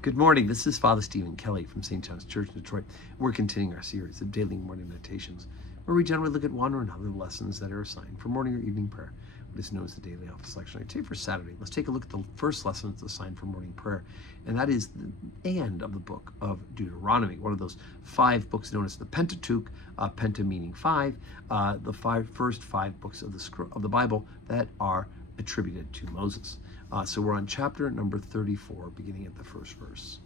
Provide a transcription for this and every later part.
Good morning. This is Father Stephen Kelly from St. John's Church in Detroit. We're continuing our series of daily morning meditations, where we generally look at one or another lessons that are assigned for morning or evening prayer, what is known as the daily office lectionary. Today for Saturday, let's take a look at the first lesson that's assigned for morning prayer, and that is the end of the book of Deuteronomy, one of those 5 books known as the Pentateuch, penta meaning 5, the first 5 books of the Bible that are attributed to Moses. So we're on chapter number 34, beginning at the first verse.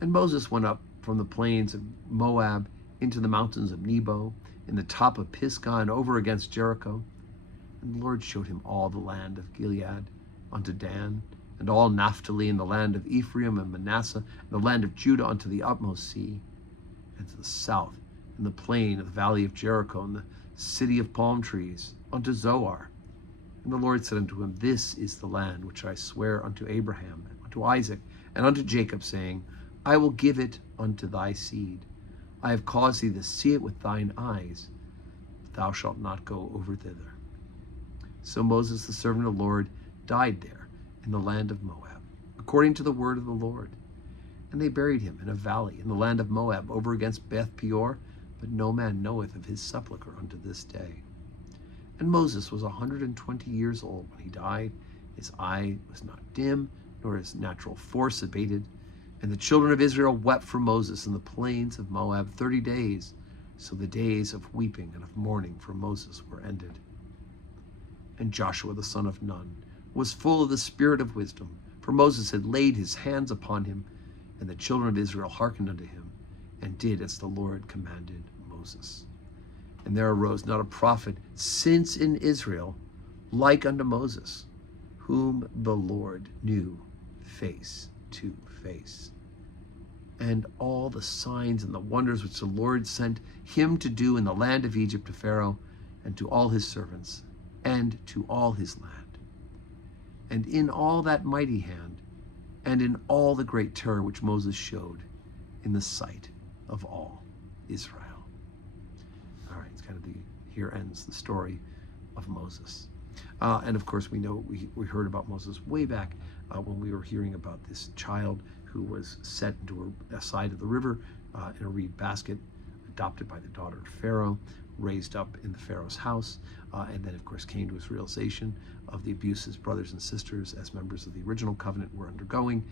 And Moses went up from the plains of Moab into the mountains of Nebo, in the top of Pisgah, and over against Jericho. And the Lord showed him all the land of Gilead unto Dan, and all Naphtali, and the land of Ephraim and Manasseh, and the land of Judah unto the utmost sea, and to the south, in the plain of the valley of Jericho, and the city of palm trees, unto Zoar. And the Lord said unto him, This is the land which I swear unto Abraham, and unto Isaac, and unto Jacob, saying, I will give it unto thy seed. I have caused thee to see it with thine eyes, but thou shalt not go over thither. So Moses, the servant of the Lord, died there in the land of Moab, according to the word of the Lord. And they buried him in a valley in the land of Moab, over against Beth Peor, but no man knoweth of his sepulchre unto this day. And Moses was 120 years old when he died. His eye was not dim, nor his natural force abated. And the children of Israel wept for Moses in the plains of Moab 30 days. So the days of weeping and of mourning for Moses were ended. And Joshua the son of Nun was full of the spirit of wisdom, for Moses had laid his hands upon him. And the children of Israel hearkened unto him, and did as the Lord commanded Moses. And there arose not a prophet since in Israel like unto Moses, whom the Lord knew face to face. And all the signs and the wonders which the Lord sent him to do in the land of Egypt to Pharaoh, and to all his servants, and to all his land. And in all that mighty hand, and in all the great terror which Moses showed in the sight of all Israel. All right, it's kind of here ends the story of Moses. And of course, we know we heard about Moses way back when we were hearing about this child who was set into a side of the river in a reed basket, adopted by the daughter of Pharaoh, raised up in the Pharaoh's house, and then of course came to his realization of the abuse his brothers and sisters as members of the original covenant were undergoing,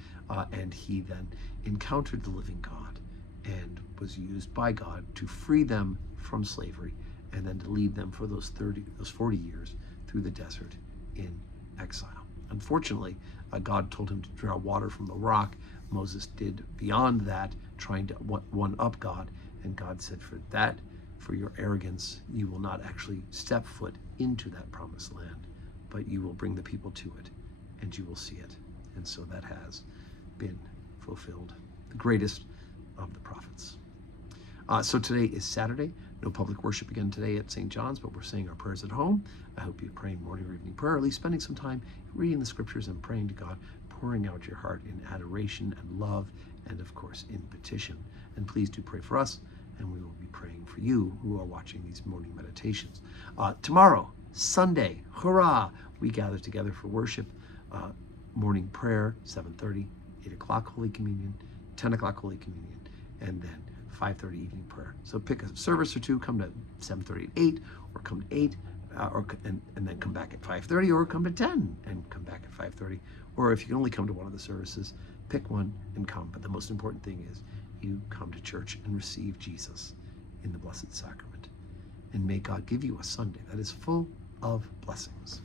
and he then encountered the living God and was used by God to free them from slavery, and then to lead them for those 40 years through the desert in exile. Unfortunately, God told him to draw water from the rock. Moses did beyond that, trying to one-up God, and God said, for your arrogance, you will not actually step foot into that promised land, but you will bring the people to it, and you will see it. And so that has been fulfilled. The greatest of the prophets. So today is Saturday. No public worship again today at St. John's, but we're saying our prayers at home. I hope you're praying morning or evening prayer, or at least spending some time reading the scriptures and praying to God, pouring out your heart in adoration and love, and of course in petition. And please do pray for us, and we will be praying for you who are watching these morning meditations. Tomorrow, Sunday, hurrah! We gather together for worship. Morning prayer, 7:30, 8 o'clock Holy Communion, 10 o'clock Holy Communion, and then 5:30 evening prayer. So pick a service or two, come to 7:30 at 8, or come to 8, and then come back at 5:30, or come to 10 and come back at 5:30. Or if you can only come to one of the services, pick one and come. But the most important thing is you come to church and receive Jesus in the Blessed Sacrament. And may God give you a Sunday that is full of blessings.